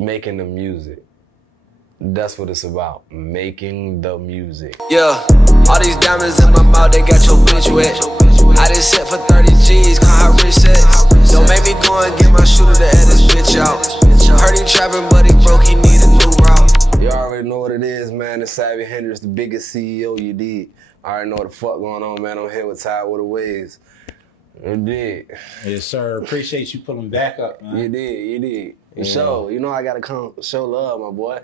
making the music. That's what it's about, making the music. Yeah, all these diamonds in my mouth, they got your bitch wet. I just set for 30 G's, call her rich sex. Don't make me go and get my shooter to add this bitch out. Heard he trapping, but he broke, he need a new route. You already know what it is, man. It's Savy Hndrx, the biggest CEO you did. I already know what the fuck going on, man. I'm here with Ty with the Waves. You did. Yes, sir. Appreciate you pulling back up, man. You did. Yeah. Show. You know I gotta come show love, my boy.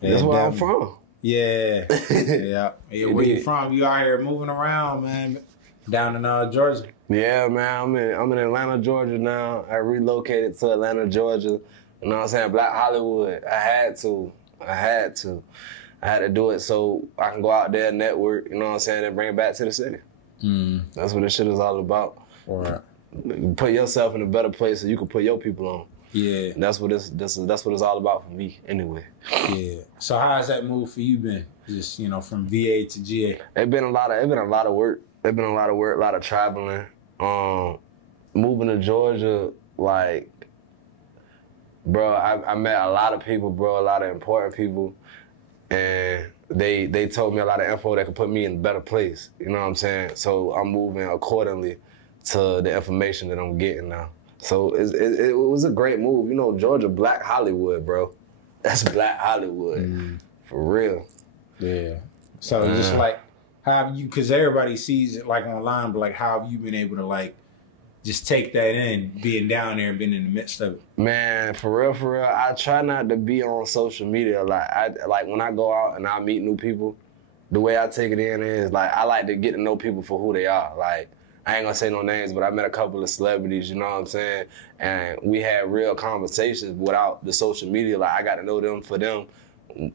Yeah, that's where I'm from. Yeah. Yeah. Where you from? You out here moving around, man. Down in Georgia. Yeah, man. I'm in Atlanta, Georgia now. I relocated to Atlanta, Georgia. You know what I'm saying? Black Hollywood. I had to do it so I can go out there, network, you know what I'm saying, and bring it back to the city. That's what this shit is all about. Right. Put yourself in a better place so you can put your people on. Yeah. And that's what it's all about for me, anyway. Yeah. So how has that move for you been? Just, you know, from VA to GA? It's been a lot of work. A lot of traveling. Moving to Georgia, like, bro, I met a lot of people, bro, a lot of important people, and they told me a lot of info that could put me in a better place. You know what I'm saying? So I'm moving accordingly to the information that I'm getting now. So it was a great move. You know, Georgia, Black Hollywood, bro. That's Black Hollywood, for real. Yeah. So just like, how have you, because everybody sees it like online, but like how have you been able to like just take that in, being down there and being in the midst of it? Man, for real, I try not to be on social media. Like when I go out and I meet new people, the way I take it in is like I like to get to know people for who they are. Like, I ain't gonna say no names, but I met a couple of celebrities, you know what I'm saying? And we had real conversations without the social media. Like, I got to know them for them.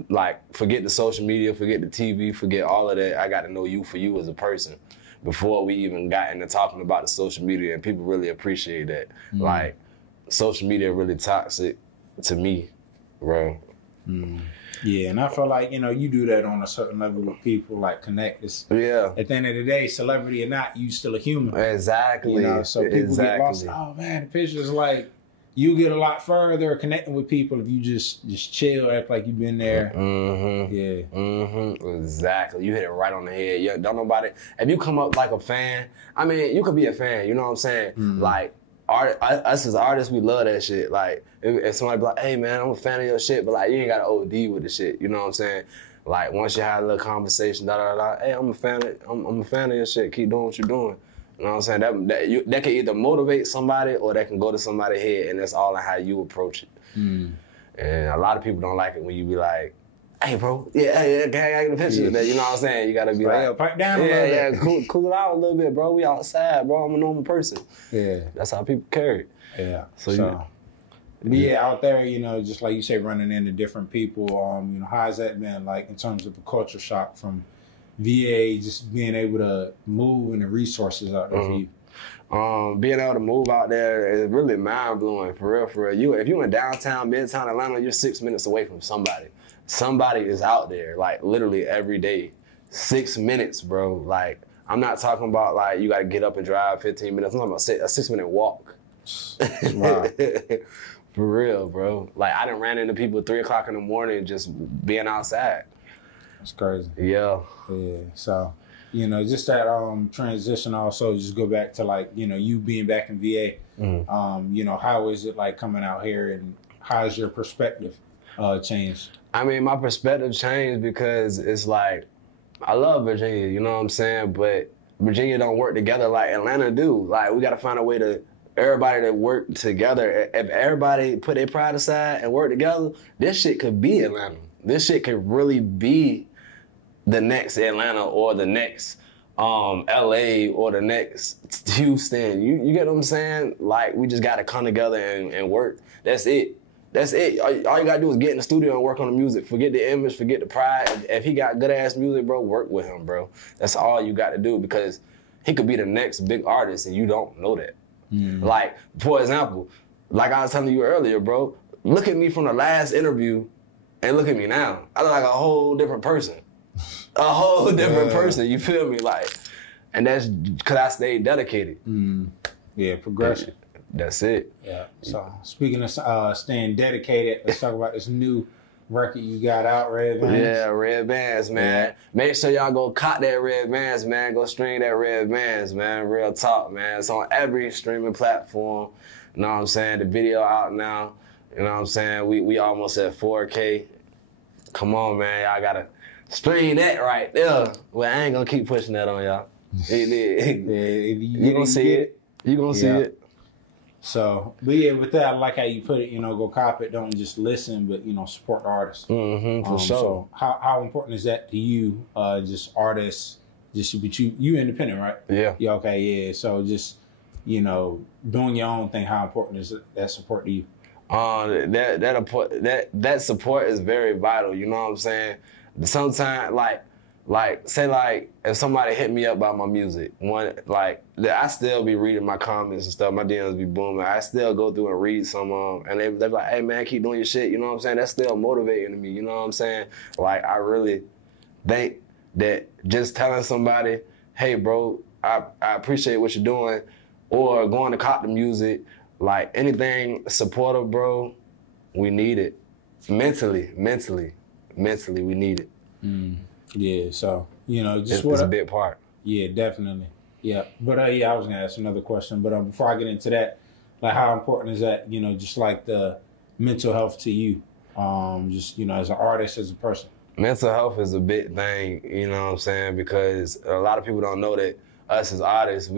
Like, forget the social media, forget the TV, forget all of that. I got to know you for you as a person before we even got into talking about the social media, and people really appreciate that. Like, social media really toxic to me, bro. Yeah, and I feel like, you know, you do that on a certain level with people, like connect. Yeah. At the end of the day, celebrity or not, you still a human. Exactly. You know, so people get lost. Oh man, the picture's like, you get a lot further connecting with people if you just chill, act like you've been there. Yeah. Exactly. You hit it right on the head. Yeah, don't nobody, if you come up like a fan, I mean, you could be a fan, you know what I'm saying? Like, us as artists, we love that shit. Like, if somebody be like, hey man, I'm a fan of your shit, but like, you ain't got to OD with the shit, you know what I'm saying? Like, once you have a little conversation, hey, I'm a fan of your shit, keep doing what you're doing. You know what I'm saying? That can either motivate somebody or that can go to somebody's head, and that's all in how you approach it. And a lot of people don't like it when you be like, hey bro, can I get a picture of that? You know what I'm saying? You gotta be like, pipe down a little bit. Cool it out a little bit, bro. We outside, bro. I'm a normal person. Yeah. That's how people carry it. Yeah. So yeah, out there, you know, just like you say, running into different people, you know, how's that been like in terms of a culture shock from VA, just being able to move and the resources out there for you? Being able to move out there is really mind-blowing, for real. If you in downtown, midtown Atlanta, you're 6 minutes away from somebody. Somebody is out there, like, literally every day. 6 minutes, bro. Like, I'm not talking about, like, you got to get up and drive 15 minutes. I'm talking about a 6-minute walk. Wow. For real, bro. Like, I done ran into people at 3 o'clock in the morning just being outside. That's crazy. Yeah. Yeah. So, you know, just that transition also, just go back to like, you know, you being back in VA. You know, how is it like coming out here, and how's your perspective changed? I mean, my perspective changed because it's like, I love Virginia, you know what I'm saying? But Virginia don't work together like Atlanta do. Like, we got to find a way to, everybody to work together. If everybody put their pride aside and work together, this shit could be Atlanta. This shit could really be the next Atlanta or the next LA or the next Houston. You get what I'm saying? Like, we just got to come together and work. That's it. That's it. All you got to do is get in the studio and work on the music. Forget the image, forget the pride. If he got good-ass music, bro, work with him, bro. That's all you got to do, because he could be the next big artist and you don't know that. Like, for example, like I was telling you earlier, bro, look at me from the last interview and look at me now. I look like a whole different person. A whole different person, you feel me? Like, and that's because I stayed dedicated. Yeah, progression. That's it. Yeah. So speaking of staying dedicated, let's talk about this new record you got out, Red Bands. Yeah, Red Bands, man. Yeah. Make sure y'all go cop that Red Bands, man. Go stream that Red Bands, man. Real talk, man. It's on every streaming platform. You know what I'm saying? The video out now. You know what I'm saying? We almost at 4K. Come on, man. Y'all gotta stream that right there. Well, I ain't gonna keep pushing that on y'all. You gonna see it. You gonna see it. So, but yeah, with that, I like how you put it, you know, go cop it, don't just listen, but, you know, support the artists. For sure. So how important is that to you, just artists, just, but you independent, right? Yeah. Yeah, okay, yeah. So just, you know, doing your own thing, how important is that support to you? That support is very vital, you know what I'm saying? Sometimes, say if somebody hit me up about my music, I still be reading my comments and stuff, my DMs be booming. I still go through and read some of them, and they're like, hey man, keep doing your shit, you know what I'm saying? That's still motivating to me, you know what I'm saying? Like, I really think that just telling somebody, hey bro, I appreciate what you're doing, or going to cop the music, like anything supportive, bro, we need it. Mentally, we need it. Yeah, so, you know, just it's a big part. Yeah, definitely. Yeah, but yeah, I was gonna ask another question, but before I get into that, like, how important is that, you know, just like the mental health to you, just, you know, as an artist, as a person? Mental health is a big thing, you know what I'm saying, because a lot of people don't know that us as artists,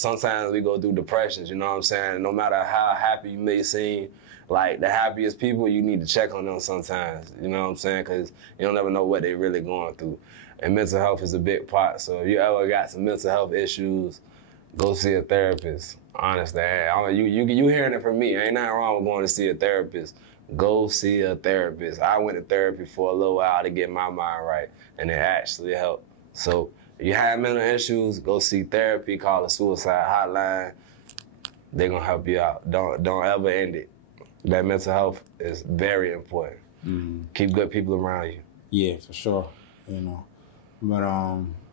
sometimes we go through depressions, you know what I'm saying? No matter how happy you may seem, like the happiest people, you need to check on them sometimes, you know what I'm saying? Because you don't never know what they're really going through. And mental health is a big part. So if you ever got some mental health issues, go see a therapist. Honestly, you hearing it from me. Ain't nothing wrong with going to see a therapist. Go see a therapist. I went to therapy for a little while to get my mind right, and it actually helped. So if you have mental issues, go see therapy, call the suicide hotline. They're gonna help you out. Don't ever end it. That mental health is very important. Keep good people around you. Yeah, for sure. You know, but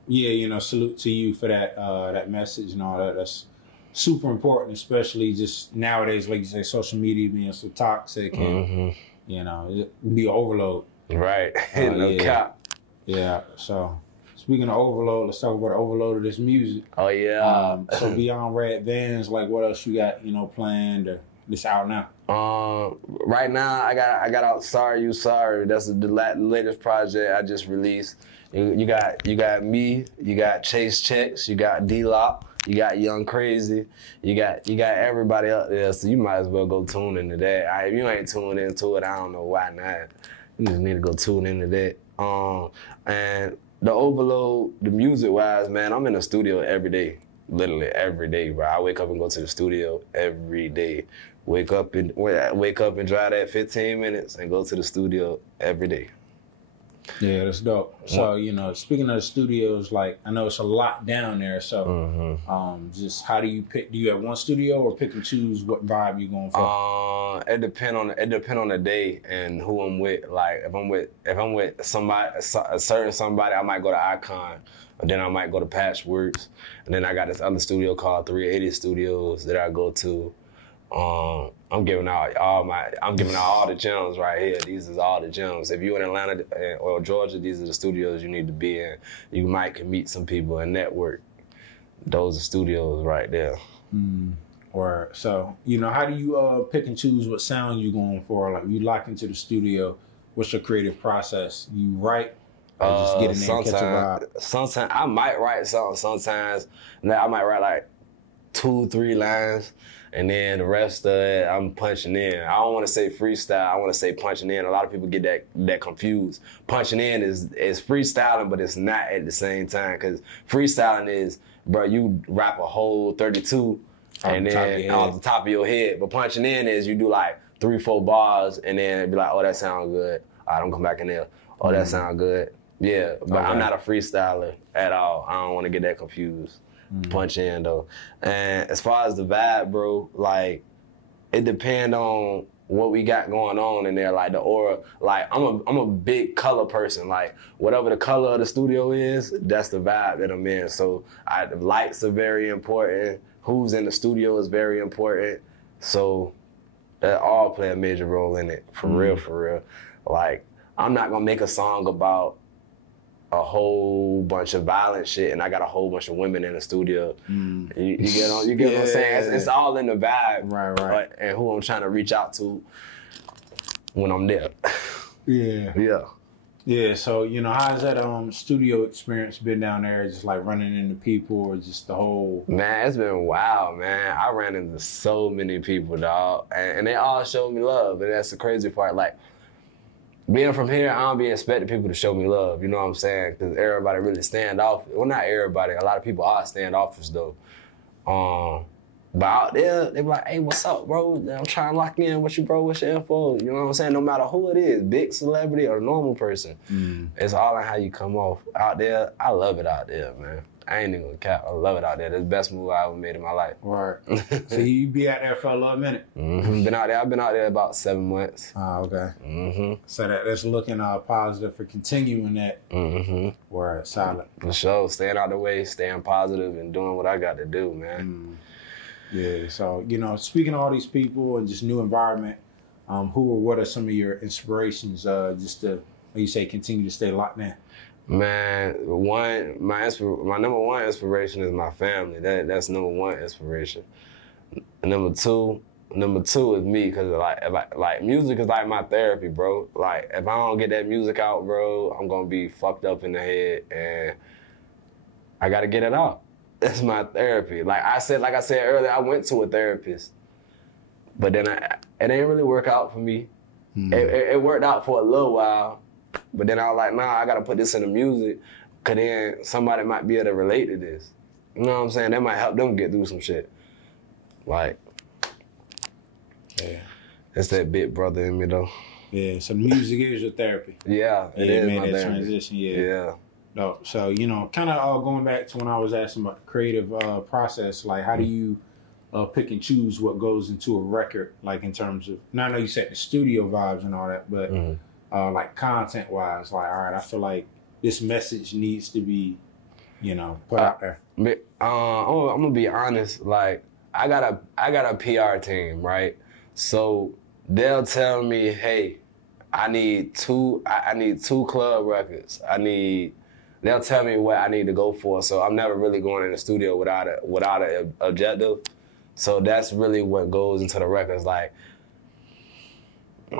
yeah, you know, salute to you for that that message and all that. That's super important, especially just nowadays, like you say, social media being so toxic and you know, it be overload. Right. No cap. Yeah. So speaking of overload, let's talk about the overload of this music. Oh yeah. So beyond Red Vans, like what else you got, you know, planned or this out now? Right now I got out Sorry You Sorry. That's the latest project I just released. You got me, you got Chase Checks, you got D-Lock, you got Young Crazy, you got everybody up there, so you might as well go tune into that. If you ain't tuned into it, I don't know why not. You just need to go tune into that. And the overload, the music wise, man, I'm in the studio every day. Literally every day, bro. I wake up and go to the studio every day. Wake up and drive that 15 minutes and go to the studio every day. Yeah, that's dope. So, you know, speaking of the studios, like, I know it's a lot down there. So, just how do you pick? Do you have one studio or pick and choose what vibe you going for? It depend on the day and who I'm with. Like, if I'm with somebody, a certain somebody, I might go to Icon, or then I might go to Patchworks, and then I got this other studio called 380 Studios that I go to. I'm giving out all the gems right here. These is all the gems. If you're in Atlanta or Georgia, these are the studios you need to be in. You might meet some people and network. Those are studios right there. Or so, you know, how do you pick and choose what sound you're going for? Like, you lock into the studio, what's your creative process? You write or just get in there and catch a vibe? Sometimes I might write something. Sometimes I might write like 2-3 lines. And then the rest of it, I'm punching in. I don't want to say freestyle. I want to say punching in. A lot of people get that confused. Punching in is freestyling, but it's not at the same time. Because freestyling is, bro, you rap a whole 32 and then off the top of your head. But punching in is you do like 3-4 bars and then be like, oh, that sounds good. All right, I'm come back in there. Oh, that sounds good. Yeah, but I'm not a freestyler at all. I don't want to get that confused. Punch in though. And as far as the vibe, bro, like it depends on what we got going on in there, like the aura. Like I'm a big color person. Like whatever the color of the studio is, that's the vibe that I'm in. So the lights are very important. who's in the studio is very important. So that all play a major role in it, for real. Like, I'm not gonna make a song about a whole bunch of violent shit and I got a whole bunch of women in the studio. You get what I'm saying? It's all in the vibe. Right. And who I'm trying to reach out to when I'm there. Yeah, so, you know, how's that studio experience been down there? Just like running into people or just the whole... Man, it's been wild, man. I ran into so many people, dog. And they all showed me love. And that's the crazy part. Like, being from here, I don't be expecting people to show me love. You know what I'm saying? Because everybody really standoffish. Well, not everybody. A lot of people are standoffish, though. But out there, they be like, hey, what's up, bro? I'm trying to lock in with you, bro. What's your info? You know what I'm saying? No matter who it is, big celebrity or normal person, it's all in how you come off. Out there, I love it out there, man. I ain't even gonna cap. I love it out there. That's the best move I ever made in my life. Right. So you be out there for a little minute? Been out there. I've been out there about 7 months. Oh, okay. So that's looking positive for continuing that. Word, solid. For sure. Staying out the way, staying positive, and doing what I got to do, man. Yeah, so, you know, speaking of all these people and just new environment, who or what are some of your inspirations just to, like you say, continue to stay locked in? Man, my number one inspiration is my family. That's number one inspiration. Number two is me, because like music is like my therapy, bro. Like, if I don't get that music out, bro, I'm gonna be fucked up in the head, and I gotta get it out. That's my therapy. Like I said earlier, I went to a therapist, but then it didn't really work out for me. It worked out for a little while, but then I was like, nah, I gotta put this in the music, cause then somebody might be able to relate to this. You know what I'm saying? That might help them get through some shit. Like, it's that big brother in me though. Yeah, so music is your therapy. Yeah, it is made my that therapy. transition. Yeah. No, so, you know, kind of going back to when I was asking about the creative process, like how do you pick and choose what goes into a record, like in terms of, now I know you said the studio vibes and all that, but like content wise, like, all right, I feel like this message needs to be, you know, put out there. I'm gonna be honest, like I got a PR team, right? So they'll tell me, hey, I need two club records. They'll tell me what I need to go for. So I'm never really going in the studio without an objective. So that's really what goes into the records. Like,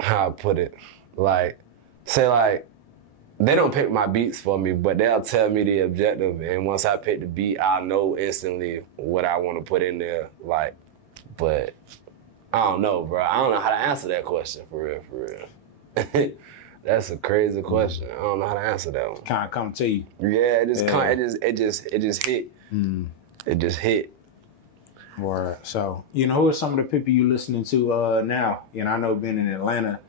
how I put it, like, say like, they don't pick my beats for me, but they'll tell me the objective. And once I pick the beat, I'll know instantly what I want to put in there. Like, but I don't know, bro. I don't know how to answer that question for real. That's a crazy question. I don't know how to answer that one. Kind of come to you. Yeah, it just hit. It just hit. Or so, you know, who are some of the people you listening to now? You know, I know being in Atlanta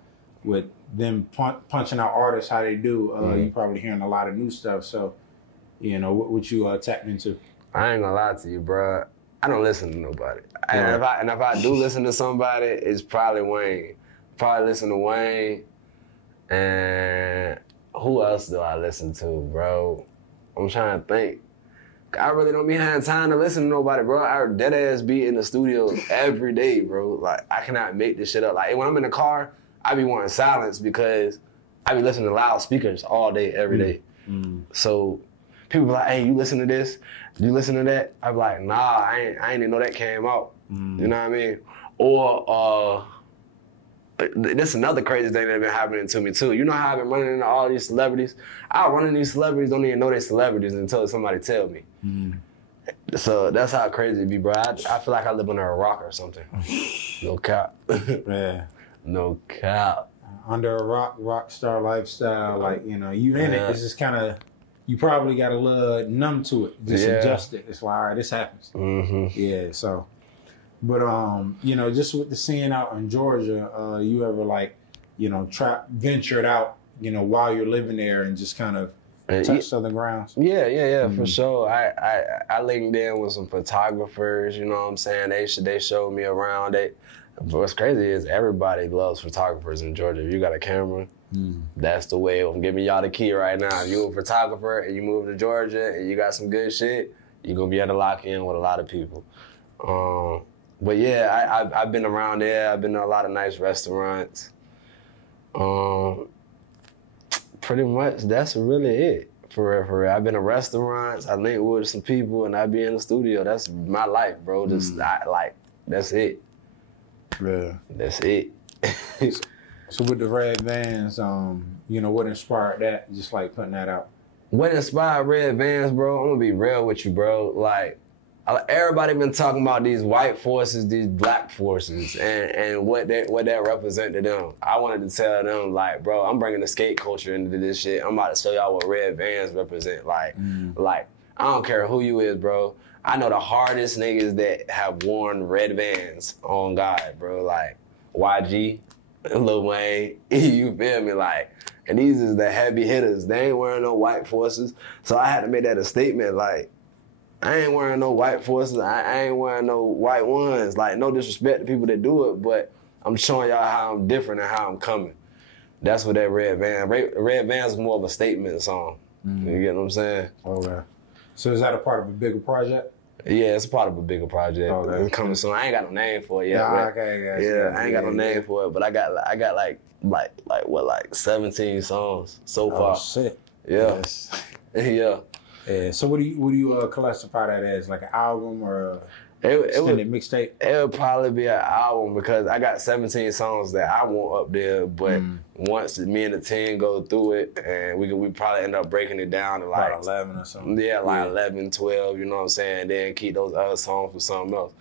with them punching out artists how they do, you probably hearing a lot of new stuff. So, you know, what you tapped into? I ain't gonna lie to you, bro. I don't listen to nobody. And if I do listen to somebody, it's probably Wayne. Probably listen to Wayne. And who else do I listen to, bro? I'm trying to think. I really don't be having time to listen to nobody, bro. I dead ass be in the studio every day, bro. Like, I cannot make this shit up. Like, when I'm in the car, I be wanting silence because I be listening to loud speakers all day, every day. So people be like, hey, you listen to this? You listen to that? I be like, nah, I ain't even know that came out. You know what I mean? Or, this is another crazy thing that's been happening to me too. You know how I've been running into all these celebrities? I run into these celebrities, don't even know they're celebrities until somebody tell me. So that's how crazy it be, bro. I feel like I live under a rock or something. No cap. Yeah. No cap. Under a rock star lifestyle, like, you know, you in it. It's just kind of, you probably got a little numb to it. Just adjust it. It's like, all right, this happens. Yeah, so. But, you know, just with the scene out in Georgia, you ever, like, you know, ventured out, you know, while you're living there and just kind of touched other grounds? Yeah, for sure. I linked in with some photographers, you know what I'm saying? They showed me around. What's crazy is everybody loves photographers in Georgia. If you got a camera, that's the way. I'm giving y'all the key right now. If you're a photographer and you move to Georgia and you got some good shit, you're going to be able to lock in with a lot of people. But yeah, I've been around there. I've been to a lot of nice restaurants. Pretty much that's really it. For real, for real. I've been to restaurants. I linked with some people, and I be in the studio. That's my life, bro. Just that's it. Yeah. That's it. So with the Red Vans, you know, what inspired that? Just like putting that out. What inspired Red Vans, bro? I'm gonna be real with you, bro. Like, everybody been talking about these white forces, these black forces, and what that represent to them. I wanted to tell them, like, bro, I'm bringing the skate culture into this shit. I'm about to show y'all what Red Vans represent. Like, I don't care who you is, bro. I know the hardest niggas that have worn Red Vans on God, bro. Like, YG, Lil Wayne, you feel me? Like, and these is the heavy hitters. They ain't wearing no white forces. So I had to make that a statement, like, I ain't wearing no white forces. I ain't wearing no white ones. Like, no disrespect to people that do it, but I'm showing y'all how I'm different and how I'm coming. That's what that Red Vans is more of a statement song. You get what I'm saying? Okay. So is that a part of a bigger project? Yeah, it's a part of a bigger project. Okay. It's coming soon. I ain't got no name for it yet. Yeah, okay, I ain't got no name for it, but I got like 17 songs so far. Oh shit. Yeah. Yes. Yeah. Yeah. So what do you classify that as? Like an album or extended mixtape? It would probably be an album because I got 17 songs that I want up there, but once me and the team go through it, and we probably end up breaking it down to like 11 or something. Yeah, like 11, 12, you know what I'm saying? Then keep those other songs for something else.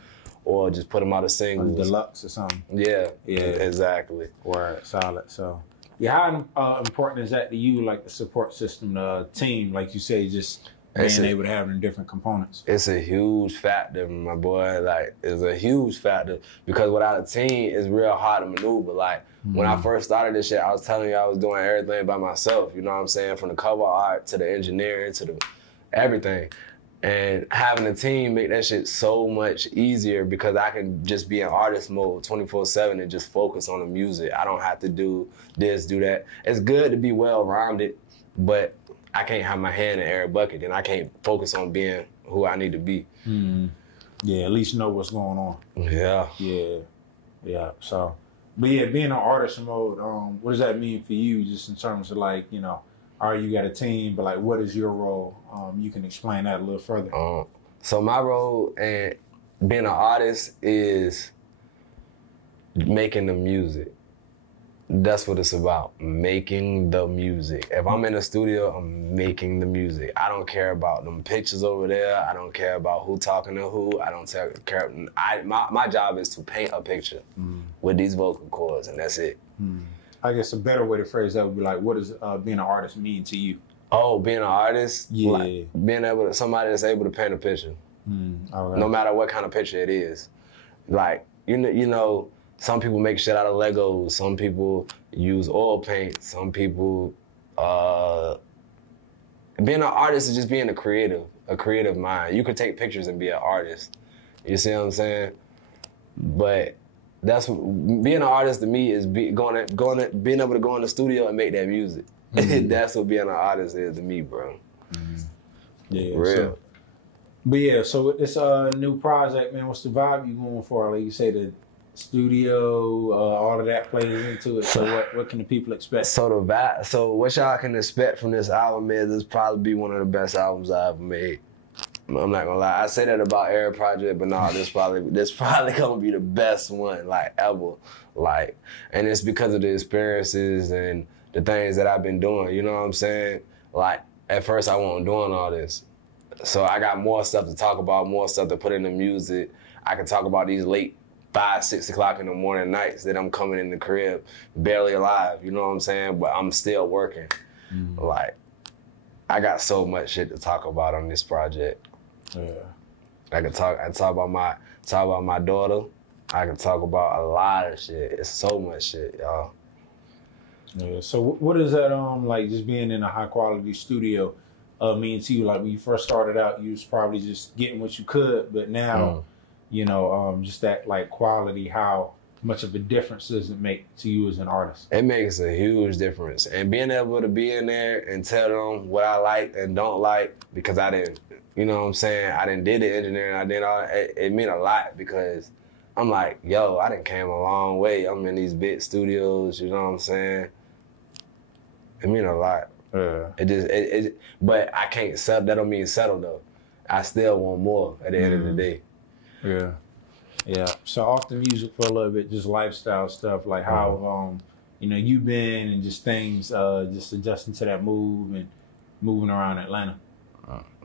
Or just put them out as singles. Deluxe or something. Yeah. Exactly. Word, solid. So, yeah, how important is that to you, like the support system, the team, like you say, just being able to have them different components? It's a huge factor, my boy. Like, it's a huge factor because without a team, it's real hard to maneuver. Like, when I first started this shit, I was telling you I was doing everything by myself. You know what I'm saying? From the cover art to the engineering to the everything. And having a team make that shit so much easier because I can just be in artist mode 24/7 and just focus on the music. I don't have to do this, do that. It's good to be well-rounded, but I can't have my hand in every bucket and I can't focus on being who I need to be. Yeah, at least know what's going on. Yeah. Yeah. So, but yeah, being in artist mode, what does that mean for you just in terms of like, you know, all right, you got a team, but like, what is your role? You can explain that a little further. So my role and being an artist is making the music. That's what it's about, making the music. If I'm in the studio, I'm making the music. I don't care about them pictures over there. I don't care about who talking to who. I don't care. My job is to paint a picture with these vocal cords, and that's it. I guess a better way to phrase that would be like, what does being an artist mean to you? Oh, being an artist? Yeah. Like being able to, somebody that's able to paint a picture. Okay. No matter what kind of picture it is. Like, you know, some people make shit out of Legos. Some people use oil paint. Some people, being an artist is just being a creative mind. You could take pictures and be an artist. You see what I'm saying? But that's being an artist to me is being able to go in the studio and make that music. That's what being an artist is to me, bro. Yeah, real. So with this new project, man, what's the vibe you going for? Like you say, the studio, all of that plays into it. So what can the people expect? So what y'all can expect from this album is it's probably be one of the best albums I ever made. I'm not gonna lie. I say that about every project, but no, this probably gonna be the best one like ever. Like, and it's because of the experiences and the things that I've been doing. You know what I'm saying? Like, at first I wasn't doing all this, so I got more stuff to talk about, more stuff to put in the music. I can talk about these late 5, 6 o'clock in the morning nights that I'm coming in the crib barely alive. You know what I'm saying? But I'm still working. Like, I got so much shit to talk about on this project. Yeah. I talk about my daughter. I can talk about a lot of shit. It's so much shit, y'all. Yeah. So what is that like just being in a high quality studio mean to you? Like when you first started out, you was probably just getting what you could, but now, you know, just that like quality, how much of a difference does it make to you as an artist? It makes a huge difference. And being able to be in there and tell them what I like and don't like, because I didn't, you know what I'm saying? I didn't did the engineering, I did all it meant a lot, because I'm like, yo, I done came a long way. I'm in these big studios, you know what I'm saying? It mean a lot. Yeah. But I can't settle, that don't mean settle though. I still want more at the end of the day. Yeah. Yeah. So off the music for a little bit, just lifestyle stuff, like how you know, you've been and just things just adjusting to that move and moving around Atlanta.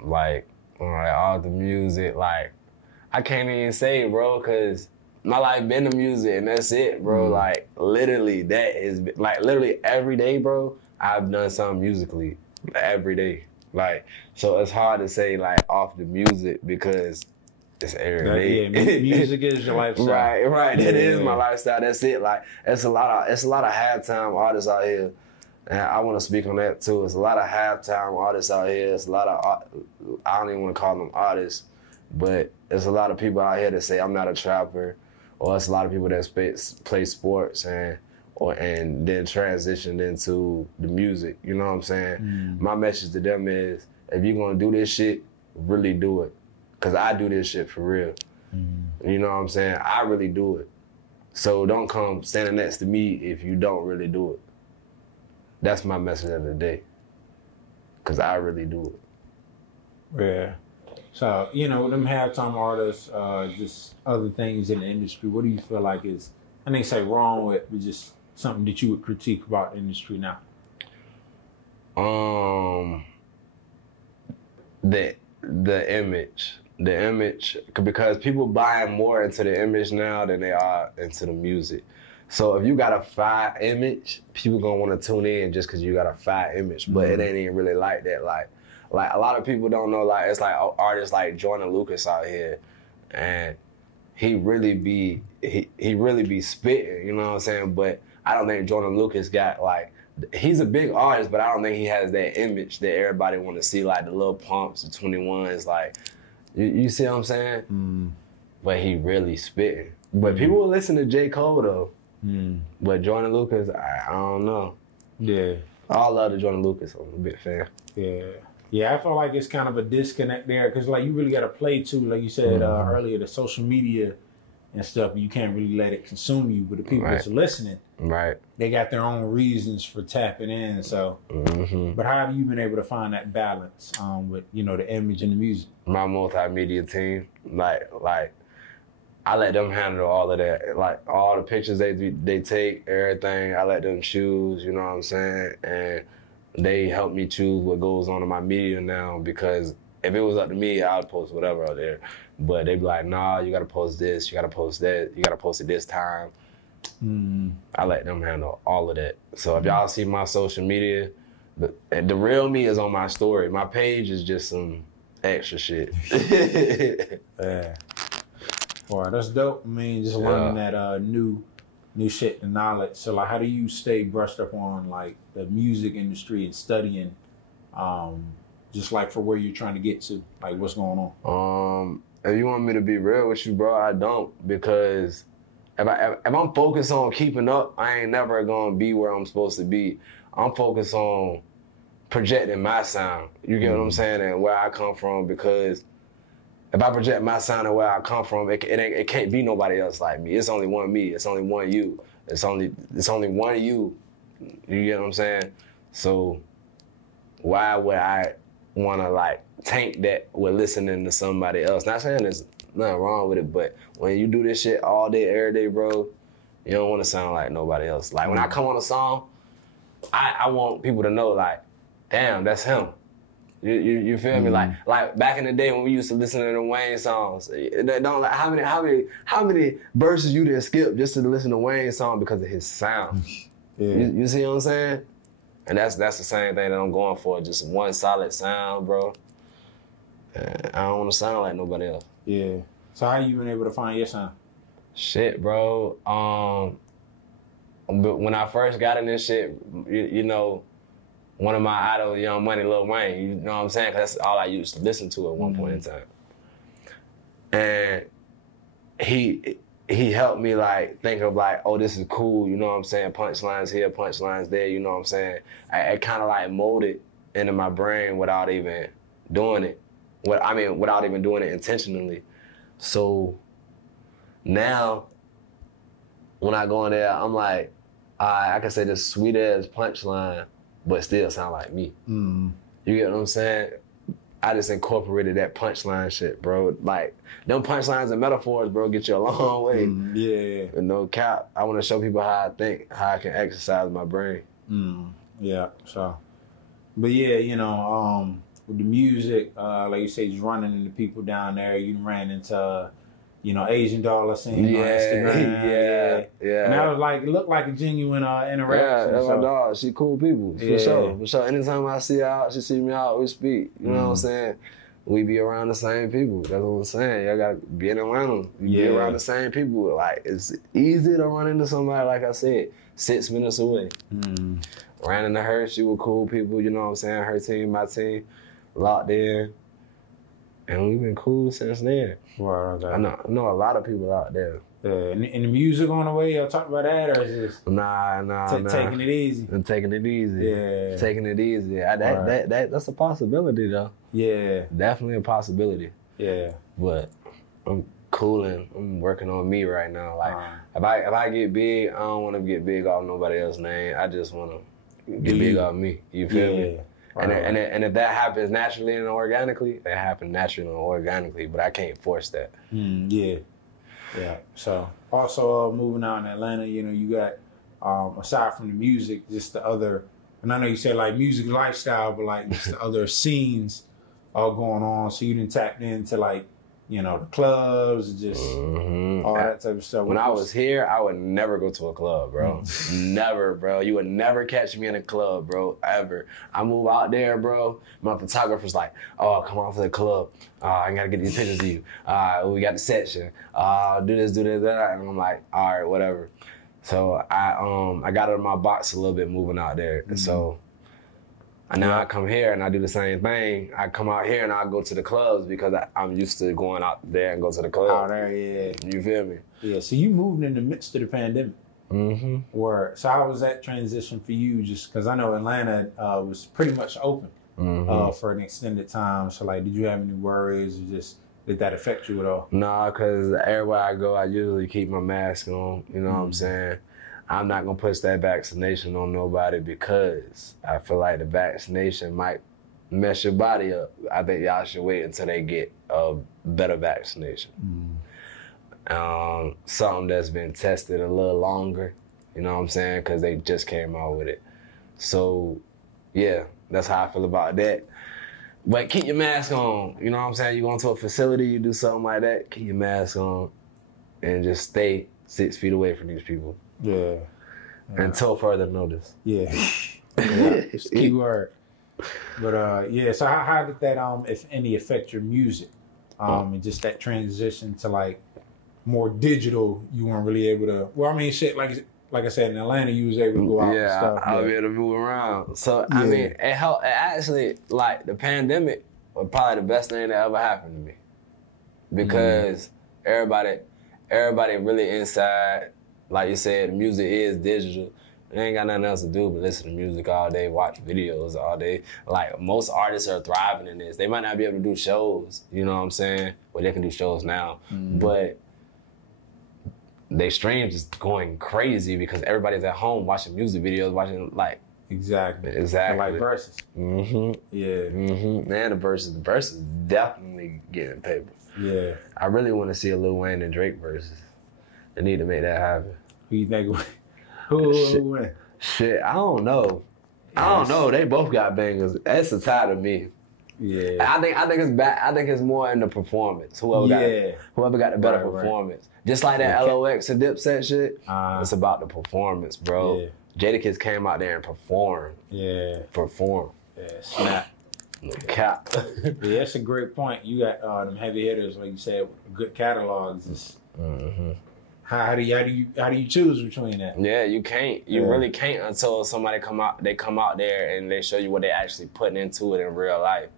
Like all the music, like I can't even say it, bro, cause my life been the music and that's it, bro. Like literally that is like literally every day, bro, I've done something musically every day. Like, so it's hard to say like off the music because it's every day. Yeah, music is your lifestyle. Right. That is my lifestyle. That's it. Like, it's a lot of halftime artists out here, and I want to speak on that too. It's a lot of halftime artists out here. It's a lot of I don't even want to call them artists, but there's a lot of people out here that say I'm not a trapper, or it's a lot of people that play sports and then transitioned into the music. You know what I'm saying? My message to them is, if you're gonna do this shit, really do it. Cause I do this shit for real. You know what I'm saying? I really do it. So don't come standing next to me if you don't really do it. That's my message of the day. Cause I really do it. Yeah. So, you know, them halftime artists, just other things in the industry, what do you feel like is, I didn't say wrong with, but just something that you would critique about the industry now? The image, because people buying more into the image now than they are into the music. So if you got a fire image, people gonna want to tune in just because you got a fire image. But it ain't even really like that. Like a lot of people don't know. Like, it's like artists like Jordan Lucas out here, and he really be spitting. You know what I'm saying? But I don't think Jordan Lucas got like. He's a big artist, but I don't think he has that image that everybody want to see, like the Lil Pumps, the 21s, like, you see what I'm saying? But he really spitting. But people will listen to J. Cole though. But Jordan Lucas, I don't know. Yeah. I love the Jordan Lucas. I'm a big fan. Yeah. Yeah, I feel like it's kind of a disconnect there, because like you really got to play too, like you said earlier, the social media and stuff, you can't really let it consume you. But the people that's listening, they got their own reasons for tapping in. So, but how have you been able to find that balance with, you know, the image and the music? My multimedia team, like I let them handle all of that. Like all the pictures they take, everything, I let them choose. You know what I'm saying? And they help me choose what goes on in my media now, because if it was up to me, I'd post whatever out there. But they'd be like, nah, you gotta post this, you gotta post that, you gotta post it this time. I let them handle all of that. So if y'all see my social media, the real me is on my story. My page is just some extra shit. Yeah. Boy, that's dope. I mean, just learning that new shit and knowledge. So like, how do you stay brushed up on like the music industry and studying, just like for where you're trying to get to, like what's going on? If you want me to be real with you, bro, I don't, because if I'm focused on keeping up, I ain't never gonna be where I'm supposed to be. I'm focused on projecting my sound. You get what I'm saying? And where I come from, because if I project my sound and where I come from, it can't be nobody else like me. It's only one me. It's only one you. It's only one you. You get what I'm saying? So why would I want to like taint that with listening to somebody else? Not saying there's nothing wrong with it, but when you do this shit all day, every day, bro, you don't want to sound like nobody else. Like when I come on a song, I want people to know, like, damn, that's him. You feel me? Like back in the day when we used to listen to the Wayne songs, don't like how many verses you didn't skip just to listen to Wayne's song because of his sound. You see what I'm saying? And that's the same thing that I'm going for, just one solid sound, bro. I don't want to sound like nobody else. Yeah. So how you been able to find your sound? Shit, bro. But when I first got in this shit, you know, one of my idols, Young Money, Lil Wayne, you know what I'm saying? 'Cause that's all I used to listen to at one point in time. And he helped me like think of like, oh, this is cool, you know what I'm saying? Punchlines here, punchlines there, you know what I'm saying? It kind of like molded into my brain without even doing it. Without even doing it intentionally. So now, when I go in there, I'm like, I can say this sweet ass punchline, but still sound like me. You get what I'm saying? I just incorporated that punchline shit, bro. Like, them punchlines and metaphors, bro, get you a long way. Yeah. With no cap. I want to show people how I think, how I can exercise my brain. Yeah, so. But yeah, you know, with the music, like you say, just running into people down there, you ran into, you know, Asian Dollar scene on Instagram. Yeah. And that was like, it looked like a genuine interaction. Yeah, that's so. my dog. She cool people, for sure. Anytime I see her out, she see me out, we speak. You know what I'm saying? We be around the same people. That's what I'm saying. Y'all gotta be in Atlanta. You be around the same people. Like, it's easy to run into somebody, like I said, 6 minutes away. Ran into her, she was cool people, you know what I'm saying? Her team, my team, locked in. And we've been cool since then. Wow, okay. I know a lot of people out there. And the music on the way, y'all talk about that, or is it Nah. taking it easy? I'm taking it easy. Yeah. Taking it easy. That's a possibility, though. Yeah. Definitely a possibility. Yeah. But I'm cooling. I'm working on me right now. Like, if I get big, I don't want to get big off nobody else's name. I just want to get big off me. You feel me? And if that happens naturally and organically, that happens naturally and organically, but I can't force that. Yeah. So also moving out in Atlanta, you know, you got aside from the music, just the other, and I know you said like music lifestyle, but like just the other scenes all going on. So you didn't tap into like, you know, the clubs, just all that type of stuff. When I was here, I would never go to a club, bro. Never, bro. You would never catch me in a club, bro, ever. I move out there, bro. My photographer's like, oh, come on to the club. I gotta get these pictures of you. We got the section. Do this, that. And I'm like, all right, whatever. So I got out of my box a little bit moving out there. So now I come here and I do the same thing. I come out here and I go to the clubs because I'm used to going out there and go to the club. Out there, yeah. You feel me? Yeah, so you moved in the midst of the pandemic. So how was that transition for you? Just because I know Atlanta was pretty much open for an extended time. So like, did you have any worries, or just did that affect you at all? Nah, because everywhere I go, I usually keep my mask on. You know what I'm saying? I'm not gonna push that vaccination on nobody because I feel like the vaccination might mess your body up. I think y'all should wait until they get a better vaccination. Something that's been tested a little longer, you know what I'm saying? Because they just came out with it. So, yeah, that's how I feel about that. But keep your mask on, you know what I'm saying? You go into a facility, you do something like that, keep your mask on and just stay 6 feet away from these people. Yeah. Until further notice. Yeah. It's key word. But yeah, so how did that if any affect your music? And just that transition to like more digital, you weren't really able to, well, I mean shit, like I said, in Atlanta you was able to go out and stuff. I'll be able to move around. So I mean it helped. It actually, like, the pandemic was probably the best thing that ever happened to me. Because everybody really inside. Like you said, the music is digital. They ain't got nothing else to do but listen to music all day, watch videos all day. Like, most artists are thriving in this. They might not be able to do shows, you know what I'm saying? Well, they can do shows now. But they streams is going crazy because everybody's at home watching music videos, watching, like... Exactly. Like verses. Yeah. Man, the verses definitely getting paper. Yeah. I really want to see a Lil Wayne and Drake verses. They need to make that happen. Who you think? Who win? Shit, I don't know. I don't know. They both got bangers. That's a tie to me. Yeah. I think it's bad. I think it's more in the performance. Whoever got the better performance. Just like that LOX and Dipset shit. It's about the performance, bro. Yeah. Jadakiss came out there and performed. Yeah. Performed. Yeah. Snap. Cap. Yeah, that's a great point. You got them heavy hitters, like you said, with good catalogs. How do you choose between that? Yeah, you can't. You really can't until somebody come out there and they show you what they actually putting into it in real life.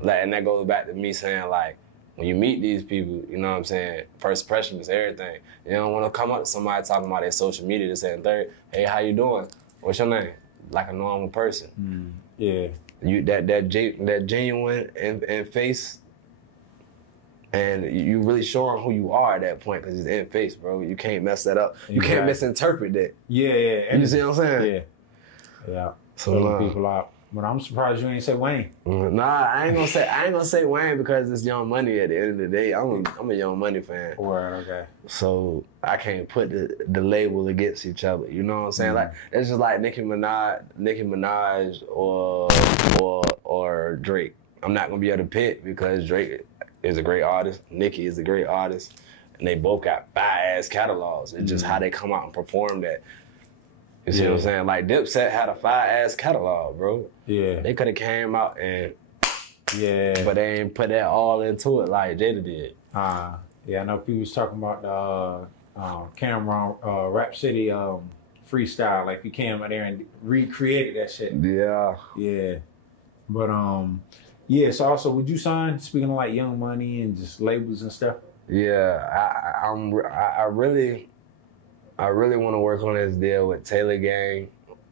Like, and that goes back to me saying, like, when you meet these people, you know what I'm saying, first impression is everything. You don't want to come up to somebody talking about their social media, this and third, hey, how you doing? What's your name? Like a normal person. Yeah. You that genuine in face, and you really showing who you are at that point because it's in face, bro. You can't mess that up. You can't misinterpret that. Yeah, yeah. You see what I'm saying? Yeah. Yeah. So people out. But I'm surprised you ain't say Wayne. Nah, I ain't gonna say Wayne because it's Young Money at the end of the day. I'm a Young Money fan. Word, okay. So I can't put the label against each other. You know what I'm saying? Like it's just like Nicki Minaj or Drake. I'm not gonna be able to pick because Drake is a great artist. Nicki is a great artist, and they both got fire-ass catalogs. It's just how they come out and perform that. You see what I'm saying? Like Dipset had a fire-ass catalog, bro. Yeah. They could have came out and but they ain't put that all into it like Jada did. Yeah, I know people was talking about the Cameron Rap City freestyle. Like he came out there and recreated that shit. Yeah. Yeah. But yeah, so also would you sign, speaking of like Young Money and just labels and stuff? Yeah, I really want to work on this deal with Taylor Gang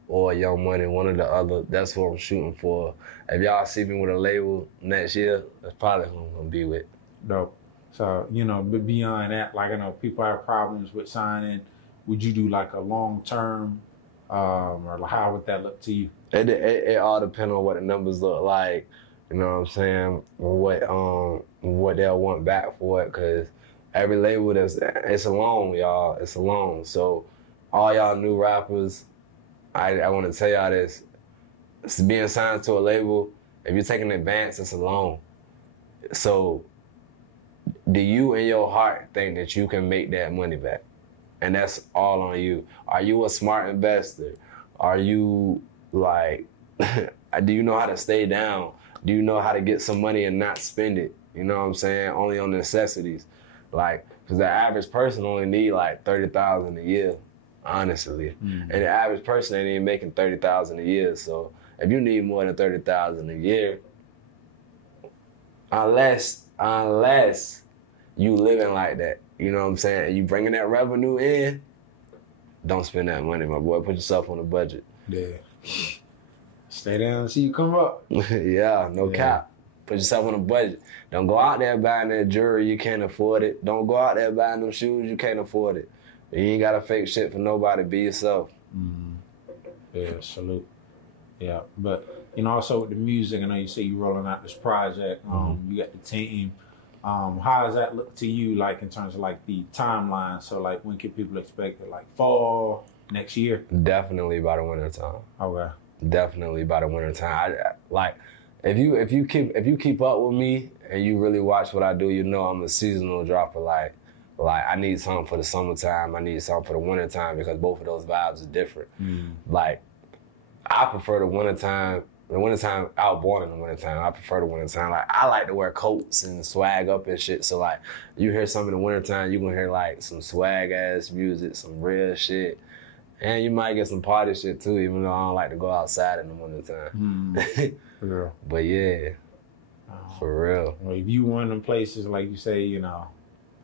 or Young Money, one or the other. That's what I'm shooting for. If y'all see me with a label next year, that's probably who I'm gonna be with. Dope. So, you know, but beyond that, like I know people have problems with signing. Would you do like a long term, or how would that look to you? It all depends on what the numbers look like. You know what I'm saying? What they'll want back for it, cause every label it's a loan, y'all. It's a loan. So all y'all new rappers, I want to tell y'all this. It's being signed to a label, if you're taking an advance, it's a loan. So do you in your heart think that you can make that money back? And that's all on you. Are you a smart investor? Are you like, do you know how to stay down? Do you know how to get some money and not spend it? You know what I'm saying? Only on necessities. Like, because the average person only need like $30,000 a year, honestly. And the average person ain't even making $30,000 a year. So if you need more than $30,000 a year, unless you living like that, you know what I'm saying? And you bringing that revenue in, don't spend that money, my boy. Put yourself on a budget. Yeah. Stay down and see you come up. Yeah, no cap. Put yourself on a budget. Don't go out there buying that jewelry, you can't afford it. Don't go out there buying them shoes, you can't afford it. You ain't gotta fake shit for nobody, be yourself. Yeah, salute. Yeah, but you know, also with the music, I know you say you rolling out this project, you got the team. How does that look to you, like in terms of like the timeline? So like when can people expect it, like fall, next year? Definitely by the winter time. Okay. Definitely by the winter time. Like if you keep up with me and you really watch what I do, you know I'm a seasonal dropper. Like I need something for the summertime, I need something for the wintertime because both of those vibes are different. Like I prefer the wintertime. The wintertime, I was born in the wintertime. I prefer the wintertime. Like I like to wear coats and swag up and shit. So like you hear something in the wintertime, you gonna hear like some swag ass music, some real shit. And you might get some party shit too, even though I don't like to go outside in the wintertime. For real. But yeah, for real. Well, if you one of them places, like you say, you know,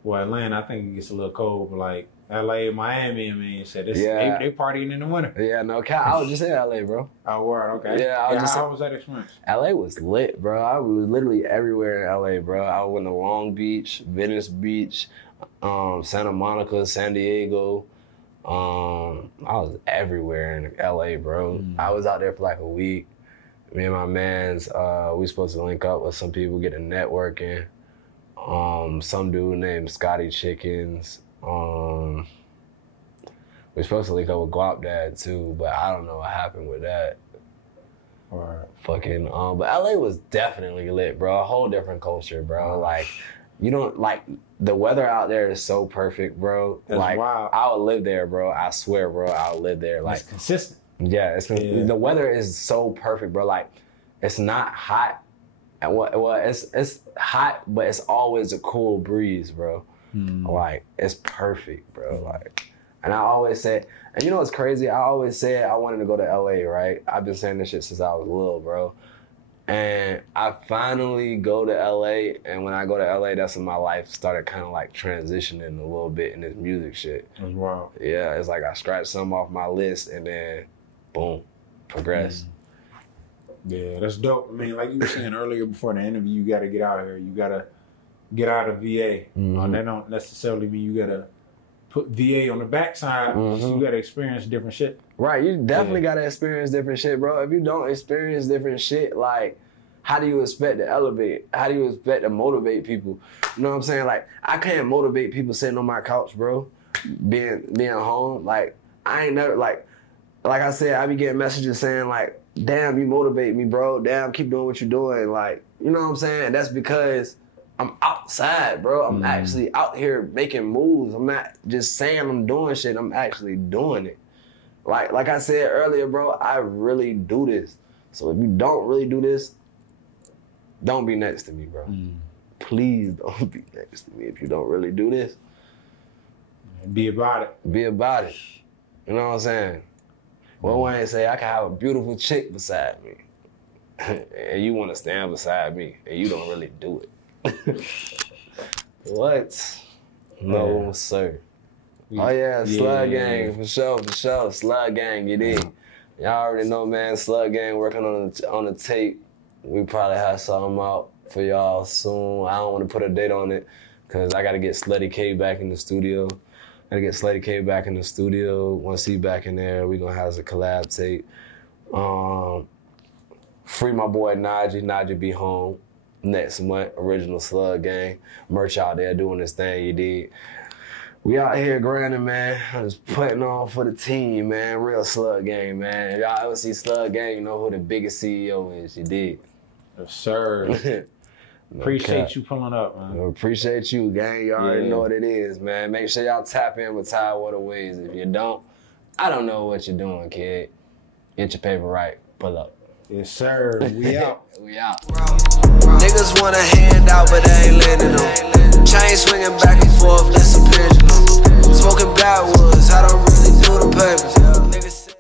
well, Atlanta, I think it gets a little cold, but like LA, Miami, I mean, shit, they partying in the winter. Yeah, no, I was just in LA, bro. Oh, word, okay. Yeah, how was that experience? LA was lit, bro. I was literally everywhere in LA, bro. I went to Long Beach, Venice Beach, Santa Monica, San Diego. I was everywhere in LA, bro. I was out there for like a week. Me and my mans, we supposed to link up with some people, get a networking. Some dude named Scotty Chickens. We're supposed to link up with Guap Dad too, but I don't know what happened with that. Or fucking but LA was definitely lit, bro. A whole different culture, bro. Like you don't like the weather out there is so perfect, bro. That's like wild. I would live there, bro. I swear, bro. I would live there. Like it's consistent. Yeah, the weather is so perfect, bro. Like it's not hot. Well, it's hot, but it's always a cool breeze, bro. Like it's perfect, bro. Like, and I always said, and you know what's crazy? I always said I wanted to go to LA, right? I've been saying this shit since I was little, bro. And I finally go to LA, and when I go to LA, that's when my life started kind of like transitioning a little bit in this music shit. That's wild. Yeah, it's like I scratched some off my list, and then boom, progress. Yeah, that's dope. I mean, like you were saying earlier before the interview, you got to get out here. You got to get out of VA. That don't necessarily mean you got to put VA on the backside. You got to experience different shit. Right, you definitely got to experience different shit, bro. If you don't experience different shit, like, how do you expect to elevate? How do you expect to motivate people? You know what I'm saying? Like, I can't motivate people sitting on my couch, bro, being home. Like, I ain't never, like I said, I be getting messages saying, like, damn, you motivate me, bro. Damn, keep doing what you're doing. Like, you know what I'm saying? That's because I'm outside, bro. I'm actually out here making moves. I'm not just saying I'm doing shit. I'm actually doing it. Like I said earlier, bro, I really do this. So if you don't really do this, don't be next to me, bro. Please don't be next to me if you don't really do this. Be about it. Be about it. You know what I'm saying? Well, when I say I can have a beautiful chick beside me, and you want to stand beside me, and you don't really do it. What? No, sir. Oh yeah, Slug Gang, for sure. Slug Gang, get in. Y'all already know, man, Slug Gang working on the tape. We probably have something out for y'all soon. I don't want to put a date on it, because I got to get Slutty K back in the studio. Once he back in there, we gonna have a collab tape. Free my boy Najee be home next month. Original Slug Gang. Merch out there doing this thing, you did. We out here grinding, man. Just putting on for the team, man. Real Slug Gang, man. If y'all ever see Slug Gang, you know who the biggest CEO is, you did. Yes, sir. Appreciate you pulling up, man. Appreciate you, gang. You already know what it is, man. Make sure y'all tap in with Tidewater Ways. If you don't, I don't know what you're doing, kid. Get your paper right. Pull up. Yes, sir. We out. We out. Niggas want a handout, but they ain't lending them. Chain swinging back and forth, that's a pendulum. Smoking backwoods, I don't really do the papers. Niggas